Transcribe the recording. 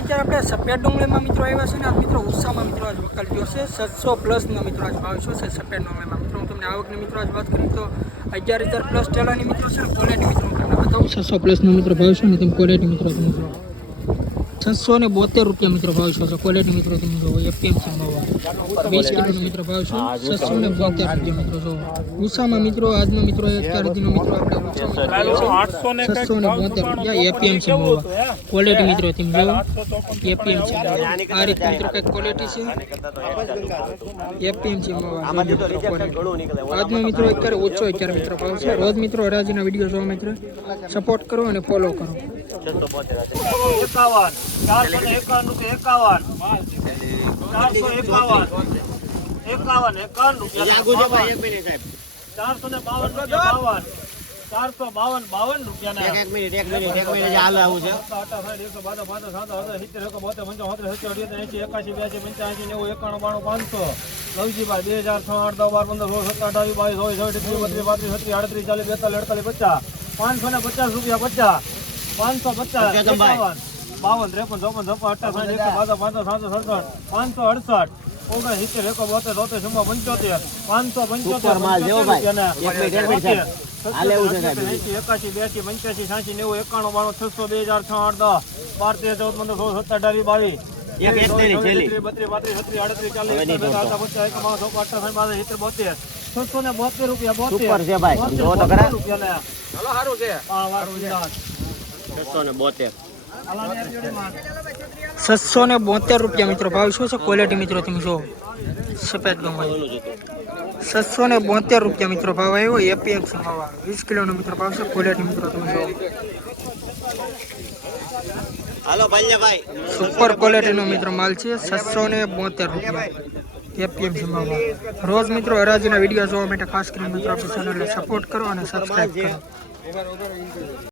અત્યારે આપણે સફેદ ડુંગળીમાં મિત્રો આવ્યા છે ને, આ મિત્રો ઉત્સાહમાં મિત્રો આજ વકાલ ગયો છે. સાતસો પ્લસનો મિત્રો આજ ભાવ છે સફેદ ડુંગળીમાં. મિત્રો, હું તમને આવકની મિત્રો આજ વાત કરી તો અગિયાર હજાર પ્લસ ટેલાની મિત્રો છે ક્વોલિટી મિત્રો તમને બતાવું છસો પ્લસનો મિત્રો ભાવ છે ને, તમે ક્વોલિટી મિત્રો જો છસો ને બોતેર રૂપિયા મિત્રો ભાવ છે. ક્વોલિટી મિત્રો તમે જોવો એપીએમસી મળવા વીસ કિલોનો મિત્રો ભાવ છે. છસો ને બોતેર રૂપિયા મિત્રો જો ઉષામાં મિત્રો આજનો મિત્રો અત્યાર સુધીનો મિત્રો આપણે છસો ને બોતેર રૂપિયા એપીએમસી મળવા ક્વોલિટી મિત્રો તમે એપીએમ એપીએમસી આ રીતે મિત્રો કઈ ક્વોલિટી છે? એપીએમસી મળવા આજનો મિત્રો અત્યારે ઓછો અત્યારે મિત્રો ભાવ છે. રોજ મિત્રો હરાજીના વીડિયો જોવા મિત્રો સપોર્ટ કરો અને ફોલો કરો. એકાવન ચારસો ને એકાવન રૂપિયા એકાવન. ચારસો એકાવન એકાવન એકાવન રૂપિયા ચારસો ને બાવન રૂપિયા બાવન ચારસો બાવન બાવન રૂપિયા એકાશી બ્યાસી પંચ્યાસી નેવું એકાણું બાણું પાંચસો. લવજીભાઈ બે હજાર છ આઠ દસ બાર પંદર સોળ સત્તર અઢાર બાવીસ ચોવીસ ચોવીસ ત્રીસ બત્રીસ પાંત્રીસ છત્રીસ આડત્રીસ ચાલીસ બેતાલીસ અડતાલીસ પચાસ. પાંચસો ને પચાસ રૂપિયા પચાસ. પાંચસો પચાસ બાવન ત્રેપન ચોપન છપ્પન અઠ્ઠાવન એકસો પાંચસો સાતસો સડસઠ પાંચસો અડસઠ ઓગણ સિત્તેર એકો બોતેર પંચોતેર પાંચસો પંચોતેર એકાશી બ્યાસી પંચ્યાસી છ્યાસી નેવું એકાણું બાણું છસો બે હજાર છ આઠ દસ બાર તેર ચૌદ પંદર સોળ સત્તર અઢાર બાવીસ. છસો ને બોતેર રૂપિયા બોતેર. રૂપિયા છસો ને બોતેર રૂપિયા મિત્રો ભાવ શું છે ક્વોલિટી મિત્રો તમે જો સફેદ ડુંગળી છસો ને બોતેર રૂપિયા મિત્રો ભાવ આવ્યો એપીએમસી ભાવ વીસ કિલોનો મિત્રો ભાવ છે ક્વોલિટી મિત્રો તમે જો હાલો ભાઈ સુપર ક્વોલિટીનો મિત્રો માલ છે છસો ને બોતેર રૂપિયા એપીએમસી ભાવ રોજ મિત્રો હરાજીના વીડિયો જોવા માટે ખાસ કરીને મિત્રો આપણી ચેનલને સપોર્ટ કરો અને સબસ્ક્રાઈબ કરો.